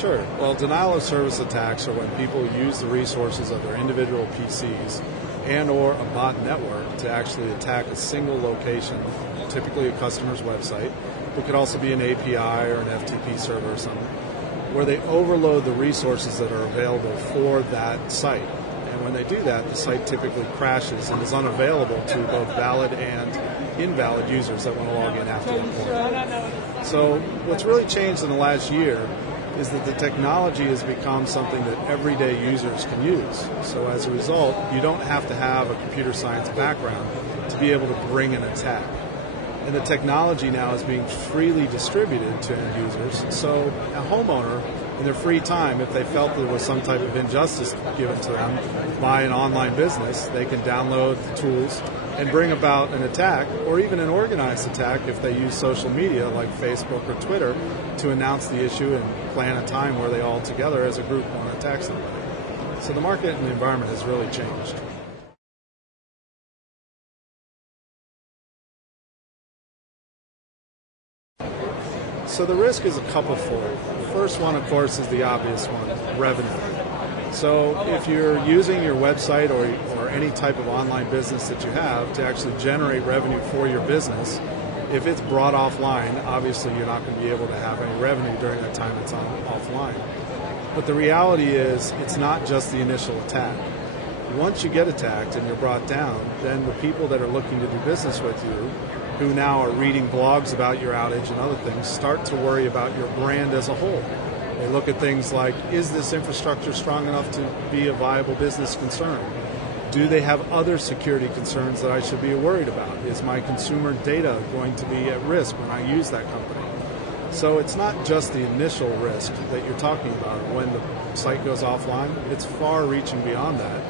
Sure. Well, denial of service attacks are when people use the resources of their individual PCs and or a bot network to actually attack a single location, typically a customer's website. It could also be an API or an FTP server or something, where they overload the resources that are available for that site. And when they do that, the site typically crashes and is unavailable to both valid and invalid users that want to log in after that point. So what's really changed in the last year is that the technology has become something that everyday users can use. So as a result, you don't have to have a computer science background to be able to bring an attack. And the technology now is being freely distributed to end users. So a homeowner, in their free time, if they felt there was some type of injustice given to them by an online business, they can download the tools and bring about an attack, or even an organized attack if they use social media like Facebook or Twitter to announce the issue and plan a time where they all together as a group want to attack somebody. So the market and the environment has really changed. So the risk is a couple-fold. The first one, of course, is the obvious one, revenue. So if you're using your website or any type of online business that you have to actually generate revenue for your business, if it's brought offline, obviously you're not going to be able to have any revenue during that time it's offline. But the reality is it's not just the initial attack. Once you get attacked and you're brought down, then the people that are looking to do business with you, who now are reading blogs about your outage and other things, start to worry about your brand as a whole. They look at things like, is this infrastructure strong enough to be a viable business concern? Do they have other security concerns that I should be worried about? Is my consumer data going to be at risk when I use that company? So it's not just the initial risk that you're talking about when the site goes offline. It's far reaching beyond that,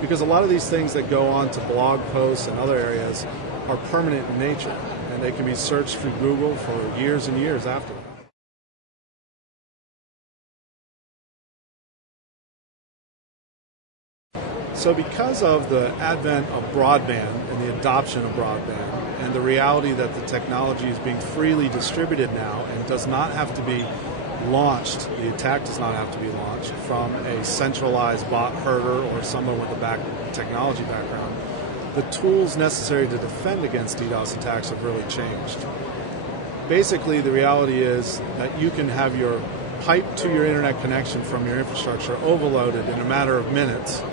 because a lot of these things that go on to blog posts and other areas are permanent in nature, and they can be searched through Google for years and years after that. So because of the advent of broadband and the adoption of broadband and the reality that the technology is being freely distributed now and does not have to be launched, the attack does not have to be launched from a centralized bot herder or someone with a technology background, the tools necessary to defend against DDoS attacks have really changed. Basically, the reality is that you can have your pipe to your internet connection from your infrastructure overloaded in a matter of minutes.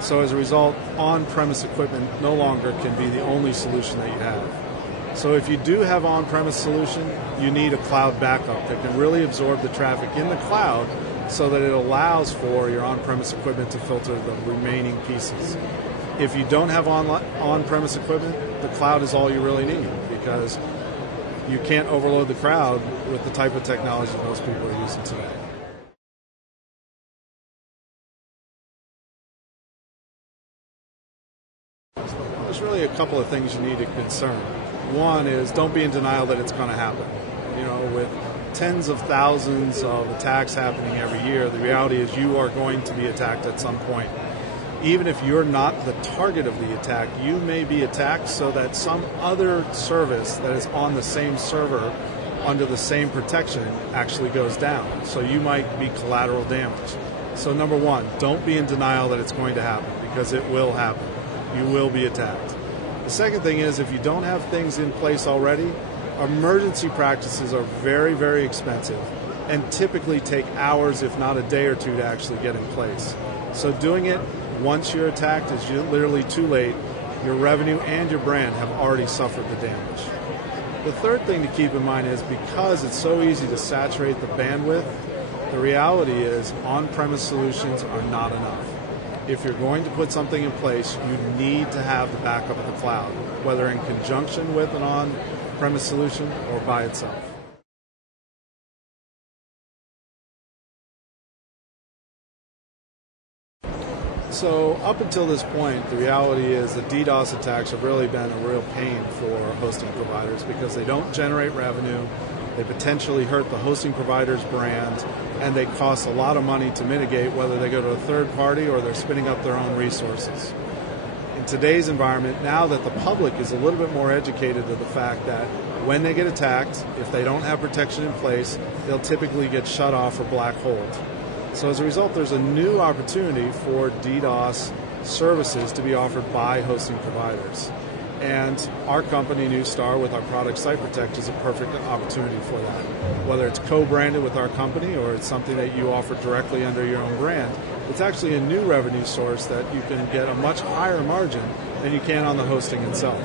So as a result, on-premise equipment no longer can be the only solution that you have. So if you do have on-premise solution, you need a cloud backup that can really absorb the traffic in the cloud so that it allows for your on-premise equipment to filter the remaining pieces. If you don't have on-premise equipment, the cloud is all you really need, because you can't overload the crowd with the type of technology most people are using today. There's really a couple of things you need to concern. One is, don't be in denial that it's going to happen. You know, with tens of thousands of attacks happening every year, the reality is you are going to be attacked at some point. Even if you're not the target of the attack, you may be attacked so that some other service that is on the same server under the same protection actually goes down. So you might be collateral damage. So number one, don't be in denial that it's going to happen, because it will happen. You will be attacked. The second thing is, if you don't have things in place already, emergency practices are very, very expensive and typically take hours, if not a day or two, to actually get in place. So doing it once you're attacked is literally too late. Your revenue and your brand have already suffered the damage. The third thing to keep in mind is, because it's so easy to saturate the bandwidth, the reality is on-premise solutions are not enough. If you're going to put something in place, you need to have the backup of the cloud, whether in conjunction with an on-premise solution or by itself. So up until this point, the reality is that DDoS attacks have really been a real pain for hosting providers, because they don't generate revenue, they potentially hurt the hosting provider's brand, and they cost a lot of money to mitigate, whether they go to a third party or they're spinning up their own resources. In today's environment, now that the public is a little bit more educated to the fact that when they get attacked, if they don't have protection in place, they'll typically get shut off or black holed. So as a result, there's a new opportunity for DDoS services to be offered by hosting providers. And our company, Neustar, with our product Site Protect, is a perfect opportunity for that. Whether it's co-branded with our company or it's something that you offer directly under your own brand, it's actually a new revenue source that you can get a much higher margin than you can on the hosting itself.